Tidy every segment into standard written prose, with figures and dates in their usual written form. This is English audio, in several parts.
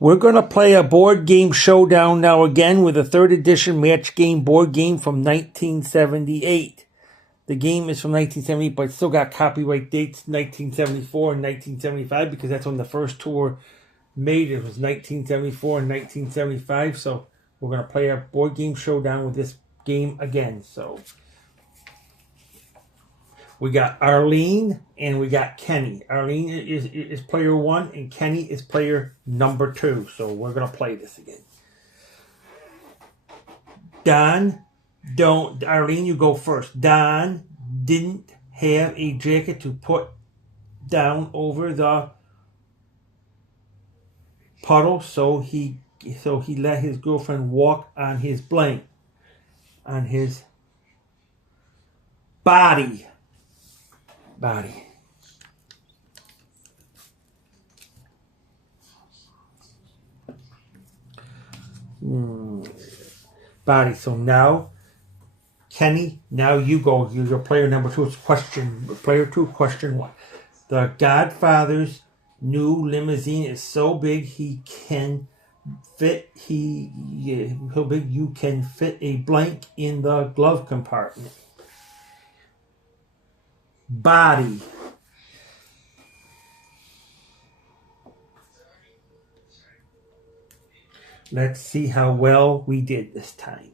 We're going to play a board game showdown now again with a 3rd edition match game board game from 1978. The game is from 1978, but it's still got copyright dates 1974 and 1975 because that's when the first two were made. It was 1974 and 1975. So we're going to play a board game showdown with this game again. So we got Arlene and we got Kenny. Arlene is player 1 and Kenny is player number 2. So we're going to play this again. Arlene, you go first. Don didn't have a jacket to put down over the puddle, so he let his girlfriend walk on his blank, on his body. Body. So now, Kenny, now you go. You're player number 2. It's player 2, question 1. The Godfather's new limousine is so big you can fit a blank in the glove compartment. Body. Let's see how well we did this time.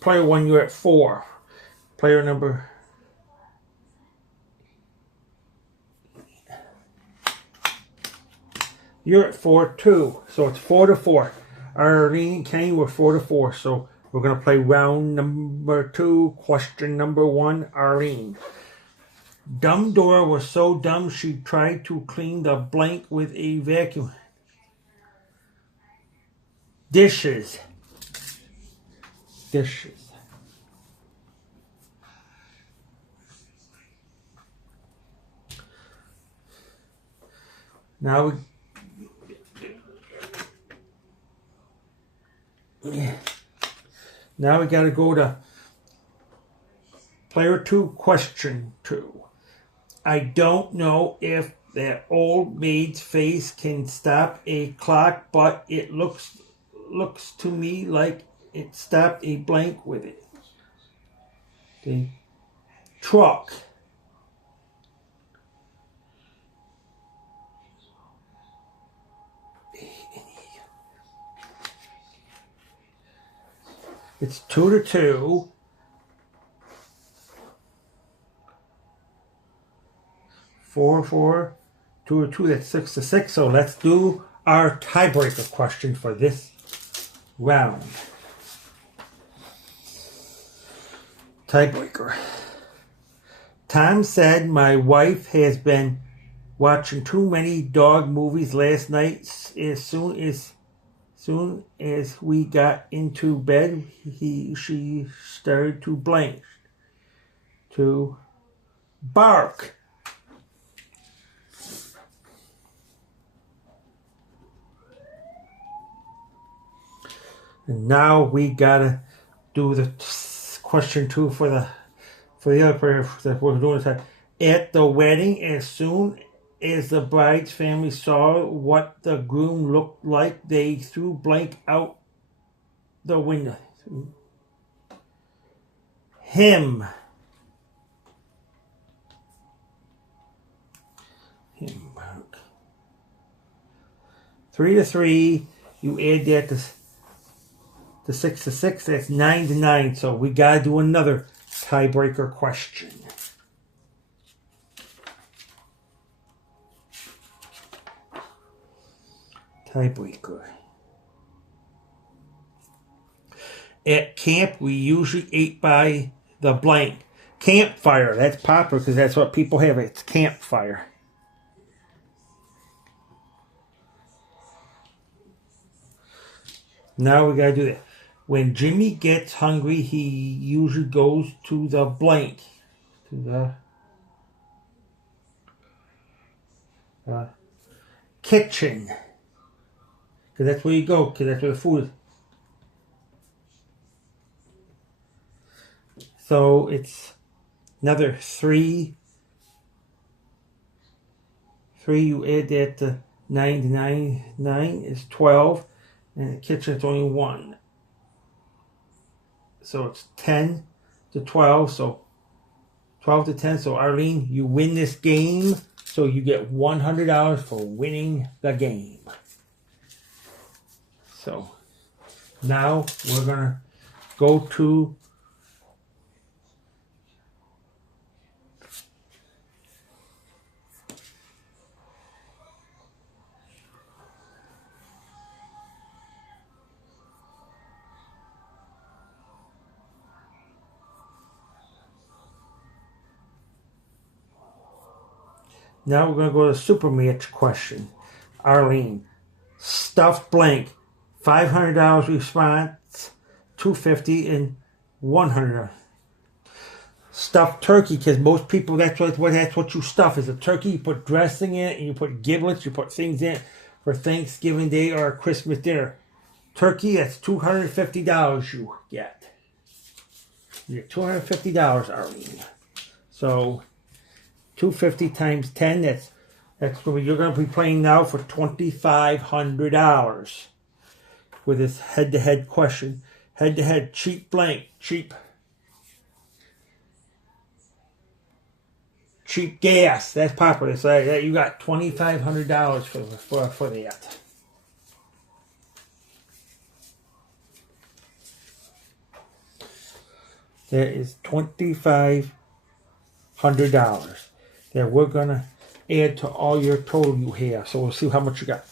Player 1, you're at 4. Player number... You're at 4 too. So it's 4-4. Arlene and Kenny were 4-4. So we're going to play round number 2, question number 1, Arlene. Dumb Dora was so dumb she tried to clean the blank with a vacuum. Dishes. Now we got to go to player 2, question 2. I don't know if that old maid's face can stop a clock, but it looks to me like it stopped a blank with it. Okay. Truck. It's 2-2. 4-4. 2-2. That's 6-6. So let's do our tiebreaker question for this round. Tiebreaker. Tom said my wife has been watching too many dog movies last night. As soon as we got into bed, she started to blank, to bark. And now we gotta do the question 2 for the other player that we're doing this time. At the wedding, as soon as the bride's family saw what the groom looked like, they threw blank out the window. Him. 3-3. You add that to 6-6. That's 9-9. So we gotta do another tiebreaker question. Tiebreaker. At camp, we usually ate by the blank. Campfire. That's popular because that's what people have. It's campfire. Now we gotta do that. When Jimmy gets hungry, he usually goes to the blank. To the kitchen. Because that's where you go. Because that's where the food is. So it's another 3. 3, you add that to 9 to 9. 9 is 12. And the kitchen it's only 1. So it's 10 to 12. So 12 to 10. So Arlene, you win this game. So you get $100 for winning the game. So now we're going to go to now we're going to go to super match question. Arlene, stuffed blank, $500 response, $250 and $100. Stuffed turkey, because most people that's what you stuff is a turkey. You put dressing in it, and you put giblets, you put things in it for Thanksgiving Day or Christmas dinner. Turkey, that's $250 you get. You get $250, Arlene. So $250 times 10, that's what you're going to be playing now for $2,500 with this head-to-head question. Head-to-head, cheap blank, cheap gas. That's popular. So you got $2,500 for that. There is $2,500 that we're going to add to all your total you have. So we'll see how much you got.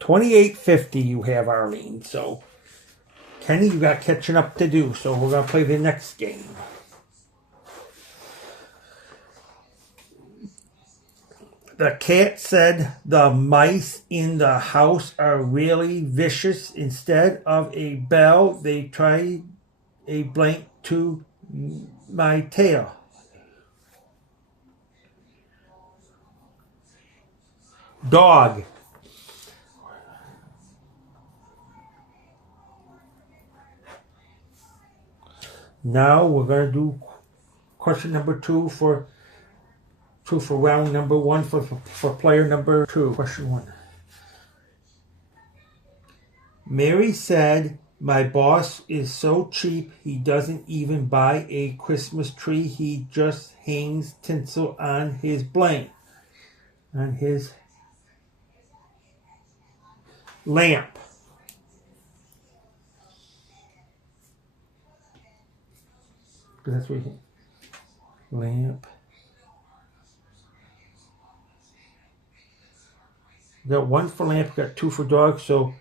2850 you have, Arlene. So Kenny, you got catching up to do. So we're going to play the next game. The cat said the mice in the house are really vicious. Instead of a bell, they tried a blank to my tail. Dog. Now we're going to do question number 2 for round number 1 for player number 2. Question 1. Mary said, my boss is so cheap he doesn't even buy a Christmas tree. He just hangs tinsel on his blank, on his lamp. That's what you lamp. You got 1 for lamp, you got 2 for dog. So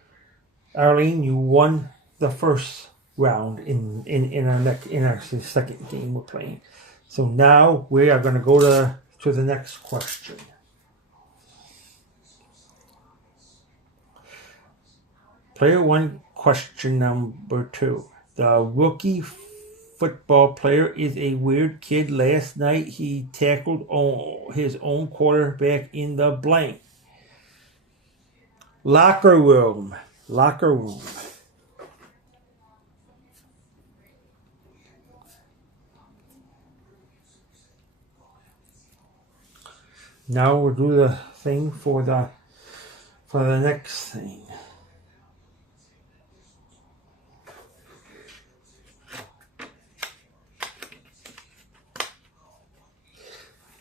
Arlene, you won the first round in our second game we're playing. So now we are going to go to the next question. Player 1, question number 2. The rookie football player is a weird kid. Last night he tackled his own quarterback in the blank. Locker room. Now we'll do the thing for the next thing.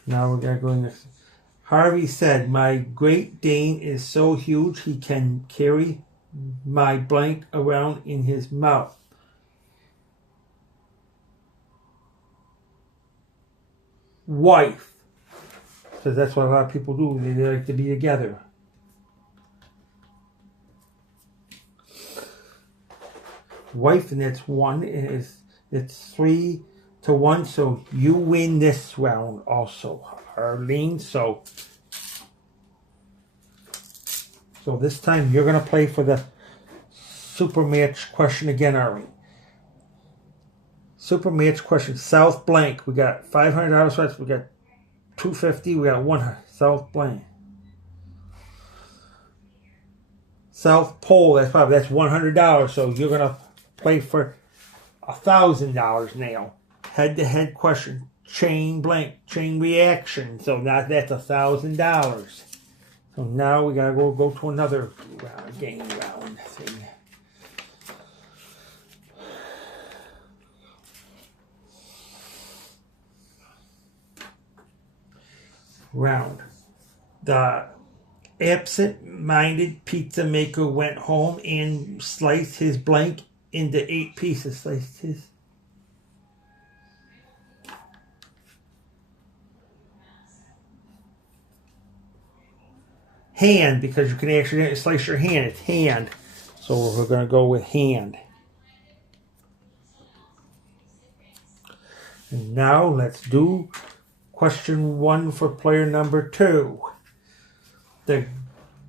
Now we're going to go next. Harvey said, my Great Dane is so huge he can carry my blank around in his mouth. Wife. Because that's what a lot of people do. They like to be together. Wife, and that's 1. It's 3 to 1. So you win this round also, Arlene. So this time you're going to play for the super match question again, Arlene. Super match question. South blank. We got $500 for us. We got $250. We got $100. South blank. South Pole, that's $100. So you're gonna play for $1,000 now. Head-to-head question. Chain blank. Chain reaction. So now that's $1,000. So now we gotta go to another game round thing. Round. The absent-minded pizza maker went home and sliced his blank into 8 pieces. Sliced his hand, because you can actually slice your hand. It's hand. So we're going to go with hand. And now let's do question 1 for player number 2. The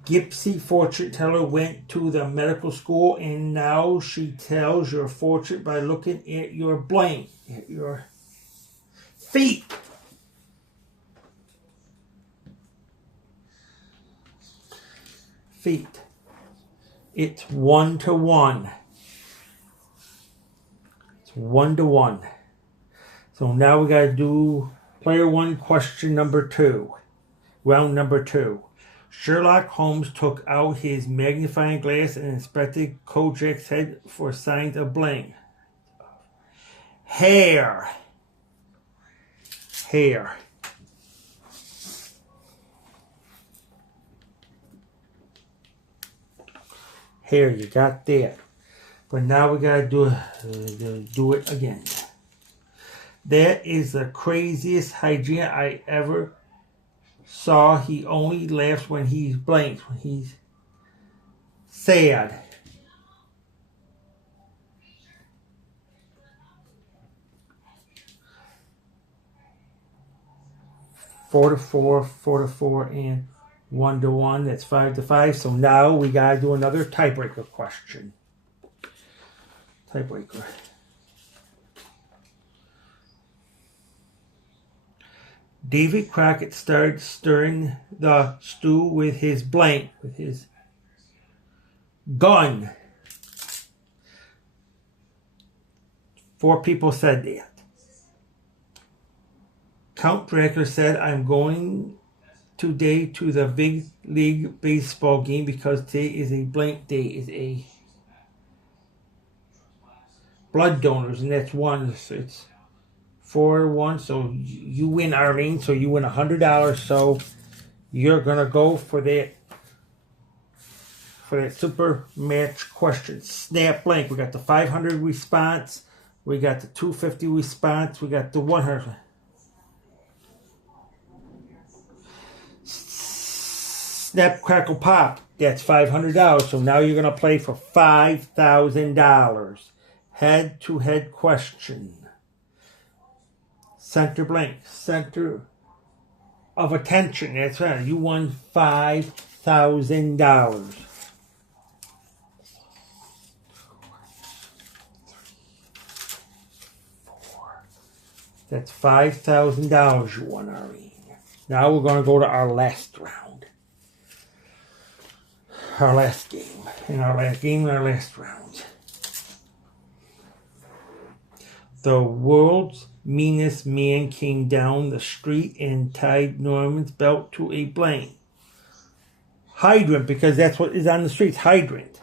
Gypsy fortune teller went to the medical school, and now she tells your fortune by looking at your blank, at your feet. Feet. It's 1-to-1. It's 1-to-1. So now we got to do player 1, question number 2. Round number 2. Sherlock Holmes took out his magnifying glass and inspected Kojak's head for signs of blank. Hair. Hair. Hair, you got that. But now we gotta do it again. That is the craziest hygiene I ever saw. He only laughs when he's blank, when he's sad. Four to four, and 1-to-1. That's 5-to-5. So now we gotta do another tiebreaker question. Tiebreaker. David Crockett started stirring the stew with his blank, with his gun. 4 people said that. Count Dracula said, I'm going today to the big league baseball game because today is a blank day, is a blood donors, and that's 1. So it's 4-1. So you win, Arlene. So you win $100. So you're gonna go for that super match question. Snap blank. We got the 500 response. We got the 250 response. We got the 100. Snap, crackle, pop. That's $500. So now you're going to play for $5,000. Head-to-head question. Center blank. Center of attention. That's right. You won $5,000. That's $5,000 you won, Irene. Now we're going to go to our last round. Our last game. Our last round. The world's meanest man came down the street and tied Norman's belt to a blank. Hydrant, because that's what is on the streets. Hydrant.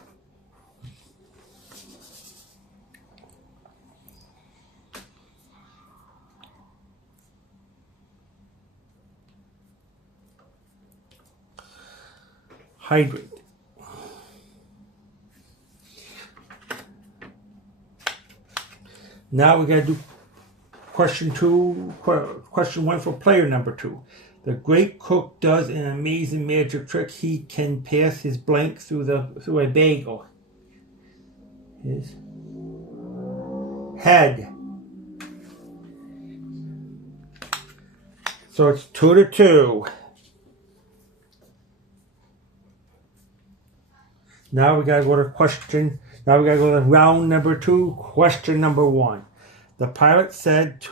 Hydrant. Now we got to do question 1 for player number 2. The great cook does an amazing magic trick. He can pass his blank through a bagel. His head. So it's 2-2. Now we gotta go to question. Now we gotta go to round number 2, question number 1. The pilot said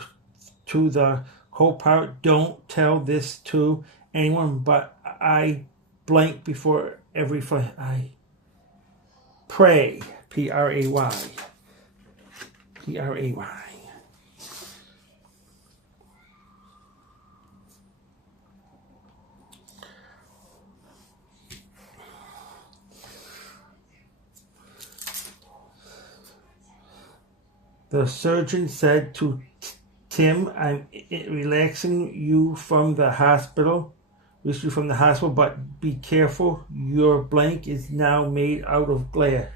to the co-pilot, "Don't tell this to anyone, but I blank before every flight. I Pray. P-R-A-Y. P-R-A-Y. The surgeon said to Tim, I'm relaxing you from the hospital. Release you from the hospital, but be careful. Your blank is now made out of glass.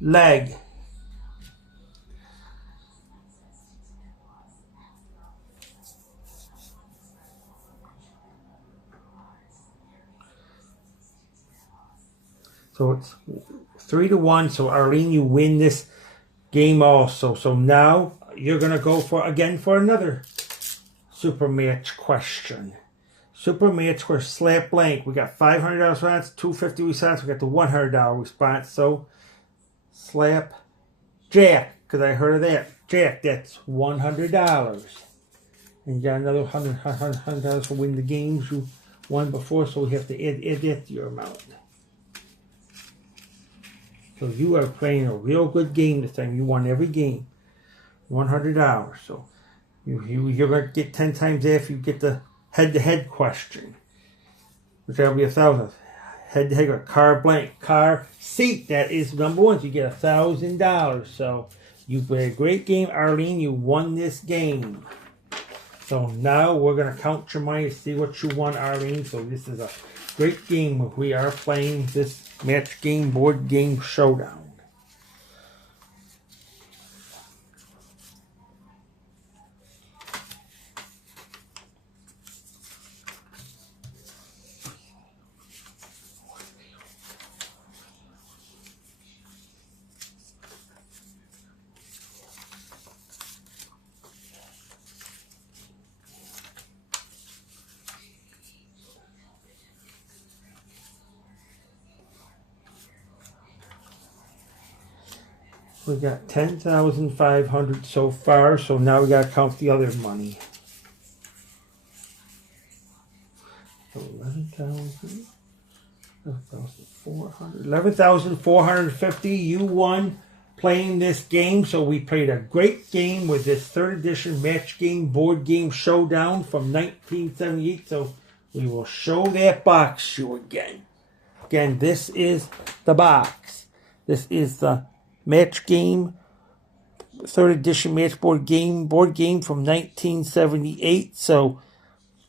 Leg. So it's 3-1. So Arlene, you win this game also. So now you're gonna go for another super match question. Super match for slap blank. We got $500 response, $250 response. We got the $100 response. So slap jack, because I heard of that. Jack, that's $100. And you got another $100 for winning the games you won before. So we have to add that to your amount. So you are playing a real good game this time. You won every game. $100. So you're going to get 10 times that if you get the head-to-head question, which that'll be 1,000. Head-to-head, car blank, car seat. That is number one. So you get $1,000. So you played a great game, Arlene. You won this game. So now we're going to count your money to see what you won, Arlene. So this is a great game. We are playing this match game, board game showdown. We got 10,500 so far, so now we got to count the other money. So 11,450. You won playing this game. So we played a great game with this 3rd edition match game, board game showdown from 1978. So we will show that box to you again. Again, this is the box. This is the match game, 3rd edition match board game from 1978. So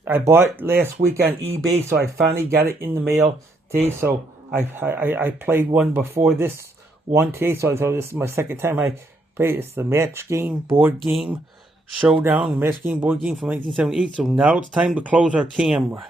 I bought it last week on eBay, so I finally got it in the mail today. So I played one before this one today, so I thought this is my second time I played. It's the match game board game showdown, match game board game from 1978. So now it's time to close our camera.